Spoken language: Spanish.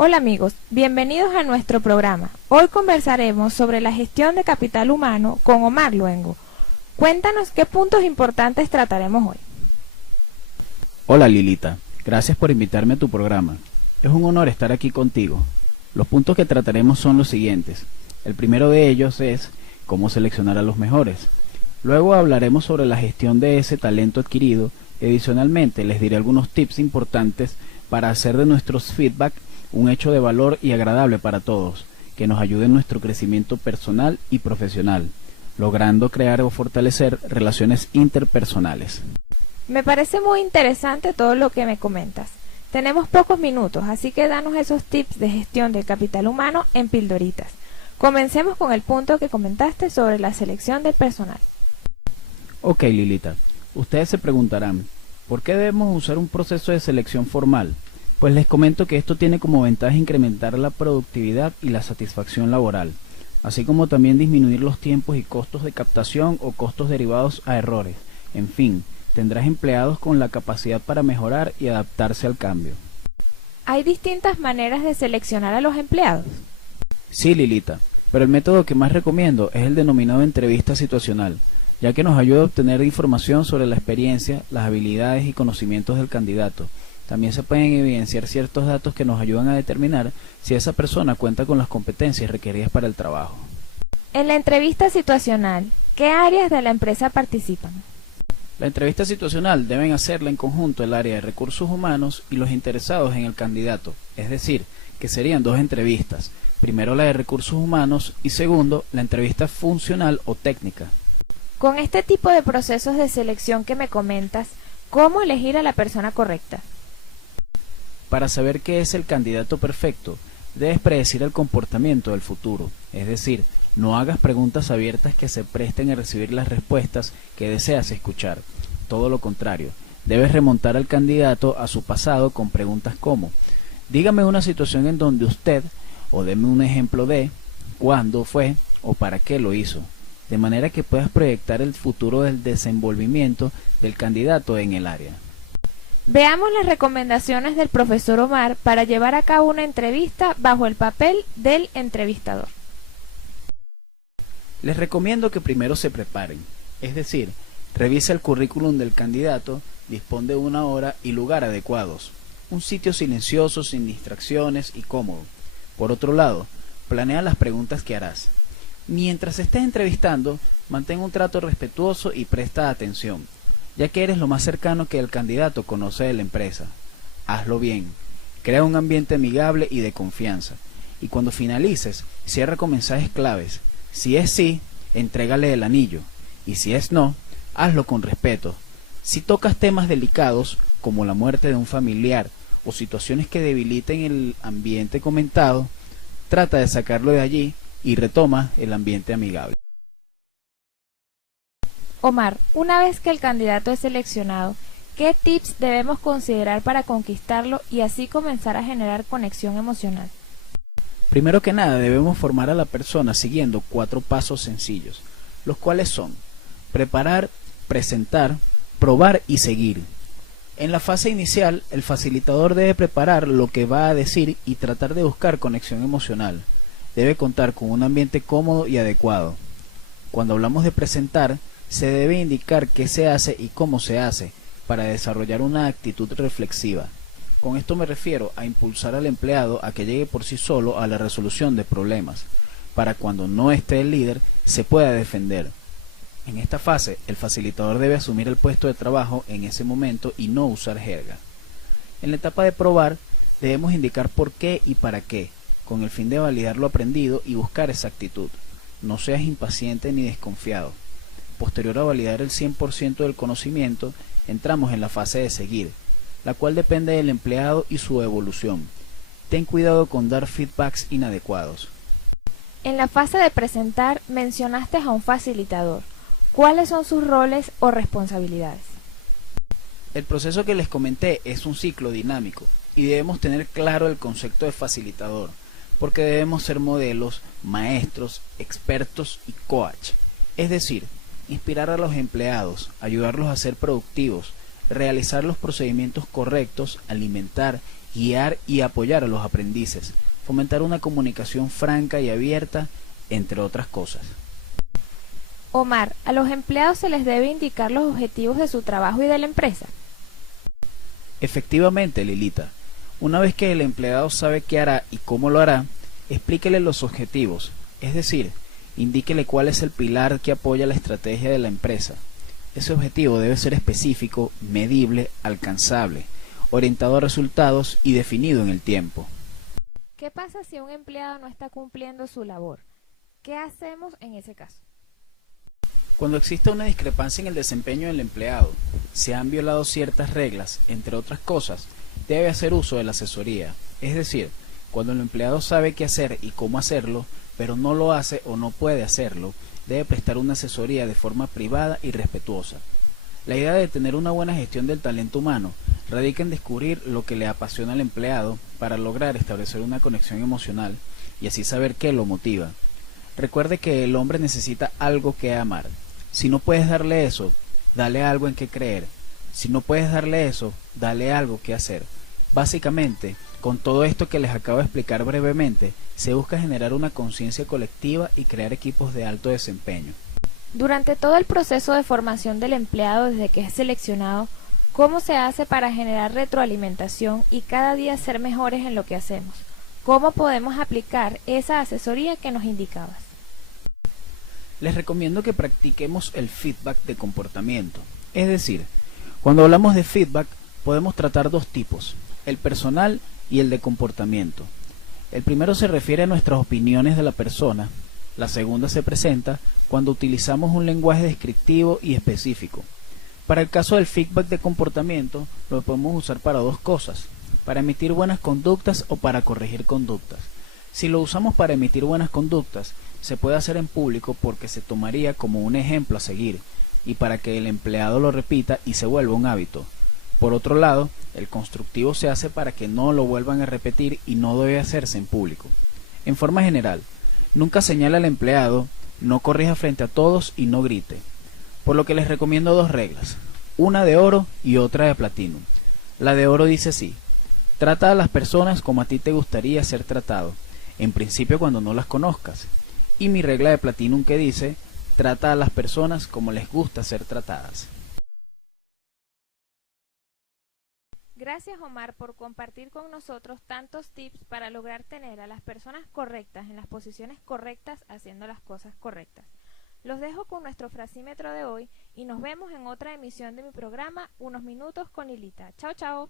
Hola amigos, bienvenidos a nuestro programa. Hoy conversaremos sobre la gestión de capital humano con Omar Luengo. Cuéntanos qué puntos importantes trataremos hoy. Hola Lilita, gracias por invitarme a tu programa. Es un honor estar aquí contigo. Los puntos que trataremos son los siguientes. El primero de ellos es cómo seleccionar a los mejores. Luego hablaremos sobre la gestión de ese talento adquirido y adicionalmente les diré algunos tips importantes para hacer de nuestros feedback un hecho de valor y agradable para todos, que nos ayude en nuestro crecimiento personal y profesional, logrando crear o fortalecer relaciones interpersonales. Me parece muy interesante todo lo que me comentas. Tenemos pocos minutos, así que danos esos tips de gestión del capital humano en pildoritas. Comencemos con el punto que comentaste sobre la selección del personal. Ok, Lilita, ustedes se preguntarán, ¿por qué debemos usar un proceso de selección formal? Pues les comento que esto tiene como ventaja incrementar la productividad y la satisfacción laboral, así como también disminuir los tiempos y costos de captación o costos derivados a errores. En fin, tendrás empleados con la capacidad para mejorar y adaptarse al cambio. ¿Hay distintas maneras de seleccionar a los empleados? Sí, Lilita, pero el método que más recomiendo es el denominado entrevista situacional, ya que nos ayuda a obtener información sobre la experiencia, las habilidades y conocimientos del candidato. También se pueden evidenciar ciertos datos que nos ayudan a determinar si esa persona cuenta con las competencias requeridas para el trabajo. En la entrevista situacional, ¿qué áreas de la empresa participan? La entrevista situacional deben hacerla en conjunto el área de recursos humanos y los interesados en el candidato, es decir, que serían dos entrevistas, primero la de recursos humanos y segundo la entrevista funcional o técnica. Con este tipo de procesos de selección que me comentas, ¿cómo elegir a la persona correcta? Para saber qué es el candidato perfecto, debes predecir el comportamiento del futuro, es decir, no hagas preguntas abiertas que se presten a recibir las respuestas que deseas escuchar. Todo lo contrario, debes remontar al candidato a su pasado con preguntas como: dígame una situación en donde usted, o deme un ejemplo de, cuándo fue o para qué lo hizo, de manera que puedas proyectar el futuro del desenvolvimiento del candidato en el área. Veamos las recomendaciones del profesor Omar para llevar a cabo una entrevista bajo el papel del entrevistador. Les recomiendo que primero se preparen, es decir, revisa el currículum del candidato, dispón de una hora y lugar adecuados, un sitio silencioso, sin distracciones y cómodo. Por otro lado, planea las preguntas que harás. Mientras estés entrevistando, mantén un trato respetuoso y presta atención, ya que eres lo más cercano que el candidato conoce de la empresa. Hazlo bien, crea un ambiente amigable y de confianza, y cuando finalices, cierra con mensajes claves. Si es sí, entrégale el anillo, y si es no, hazlo con respeto. Si tocas temas delicados, como la muerte de un familiar, o situaciones que debiliten el ambiente comentado, trata de sacarlo de allí y retoma el ambiente amigable. Omar, una vez que el candidato es seleccionado, ¿qué tips debemos considerar para conquistarlo y así comenzar a generar conexión emocional? Primero que nada, debemos formar a la persona siguiendo 4 pasos sencillos, los cuales son: preparar, presentar, probar y seguir. En la fase inicial, el facilitador debe preparar lo que va a decir y tratar de buscar conexión emocional. Debe contar con un ambiente cómodo y adecuado. Cuando hablamos de presentar, se debe indicar qué se hace y cómo se hace para desarrollar una actitud reflexiva. Con esto me refiero a impulsar al empleado a que llegue por sí solo a la resolución de problemas, para cuando no esté el líder se pueda defender. En esta fase, el facilitador debe asumir el puesto de trabajo en ese momento y no usar jerga. En la etapa de probar, debemos indicar por qué y para qué, con el fin de validar lo aprendido y buscar esa actitud. No seas impaciente ni desconfiado. Posterior a validar el 100% del conocimiento, entramos en la fase de seguir, la cual depende del empleado y su evolución. Ten cuidado con dar feedbacks inadecuados. En la fase de presentar mencionaste a un facilitador. ¿Cuáles son sus roles o responsabilidades? El proceso que les comenté es un ciclo dinámico y debemos tener claro el concepto de facilitador porque debemos ser modelos, maestros, expertos y coach. Es decir, inspirar a los empleados, ayudarlos a ser productivos, realizar los procedimientos correctos, alimentar, guiar y apoyar a los aprendices, fomentar una comunicación franca y abierta, entre otras cosas. Omar, ¿a los empleados se les debe indicar los objetivos de su trabajo y de la empresa? Efectivamente, Lilita. Una vez que el empleado sabe qué hará y cómo lo hará, explíquele los objetivos, es decir, indíquele cuál es el pilar que apoya la estrategia de la empresa. Ese objetivo debe ser específico, medible, alcanzable, orientado a resultados y definido en el tiempo. ¿Qué pasa si un empleado no está cumpliendo su labor? ¿Qué hacemos en ese caso? Cuando existe una discrepancia en el desempeño del empleado, se han violado ciertas reglas, entre otras cosas, debe hacer uso de la asesoría. Es decir, cuando el empleado sabe qué hacer y cómo hacerlo, pero no lo hace o no puede hacerlo, debe prestar una asesoría de forma privada y respetuosa. La idea de tener una buena gestión del talento humano radica en descubrir lo que le apasiona al empleado para lograr establecer una conexión emocional y así saber qué lo motiva. Recuerde que el hombre necesita algo que amar. Si no puedes darle eso, dale algo en que creer. Si no puedes darle eso, dale algo que hacer. Básicamente, con todo esto que les acabo de explicar brevemente, se busca generar una conciencia colectiva y crear equipos de alto desempeño. Durante todo el proceso de formación del empleado desde que es seleccionado, ¿cómo se hace para generar retroalimentación y cada día ser mejores en lo que hacemos? ¿Cómo podemos aplicar esa asesoría que nos indicabas? Les recomiendo que practiquemos el feedback de comportamiento. Es decir, cuando hablamos de feedback, podemos tratar dos tipos, el personal y el de comportamiento. El primero se refiere a nuestras opiniones de la persona. La segunda se presenta cuando utilizamos un lenguaje descriptivo y específico. Para el caso del feedback de comportamiento, lo podemos usar para dos cosas, para emitir buenas conductas o para corregir conductas. Si lo usamos para emitir buenas conductas, se puede hacer en público porque se tomaría como un ejemplo a seguir y para que el empleado lo repita y se vuelva un hábito. Por otro lado, el constructivo se hace para que no lo vuelvan a repetir y no debe hacerse en público. En forma general, nunca señale al empleado, no corrija frente a todos y no grite. Por lo que les recomiendo dos reglas, una de oro y otra de platino. La de oro dice así: trata a las personas como a ti te gustaría ser tratado, en principio cuando no las conozcas. Y mi regla de platino que dice: trata a las personas como les gusta ser tratadas. Gracias, Omar, por compartir con nosotros tantos tips para lograr tener a las personas correctas en las posiciones correctas haciendo las cosas correctas. Los dejo con nuestro frasímetro de hoy y nos vemos en otra emisión de mi programa Unos Minutos con Lilita. Chao, chao.